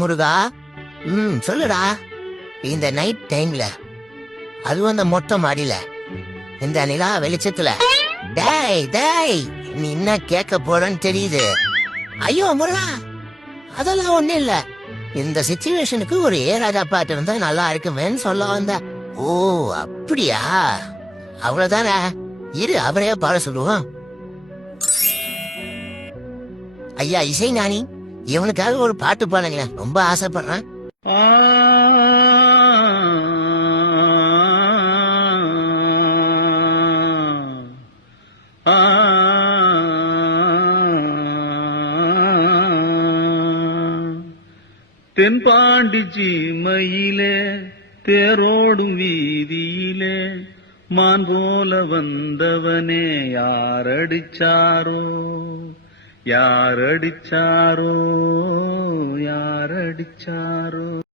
முருகா. சொல்லுடா. இந்த நைட் டைம்ல, அதுவும் அந்த மொட்டை மாடியில, இந்த நிலா வெளிச்சத்துல, டேய் டேய் நீ என்ன கேட்க போறன்னு தெரியுது. ஐயோ முருகா, அதெல்லாம் ஒண்ணு இல்ல. இந்த சிச்சுவேஷனுக்கு ஒரு ஏராஜா பாட்டு இருந்தா நல்லா இருக்குமேன்னு சொல்ல வந்த. ஓ அப்படியா, அவ்வளவுதானே. இரு, அவரே பாட சொல்லுவோம். ஐயா இசை ஞானி, இவனுக்காக ஒரு பாட்டு பாடுங்களேன், ரொம்ப ஆசைப்படுறேன். தென்பாண்டி சீமையிலே தேரோடும் வீதியிலே மான் போல வந்தவனே யாரடிச்சாரோ யாரடிச்சாரோ யாரடிச்சாரோ.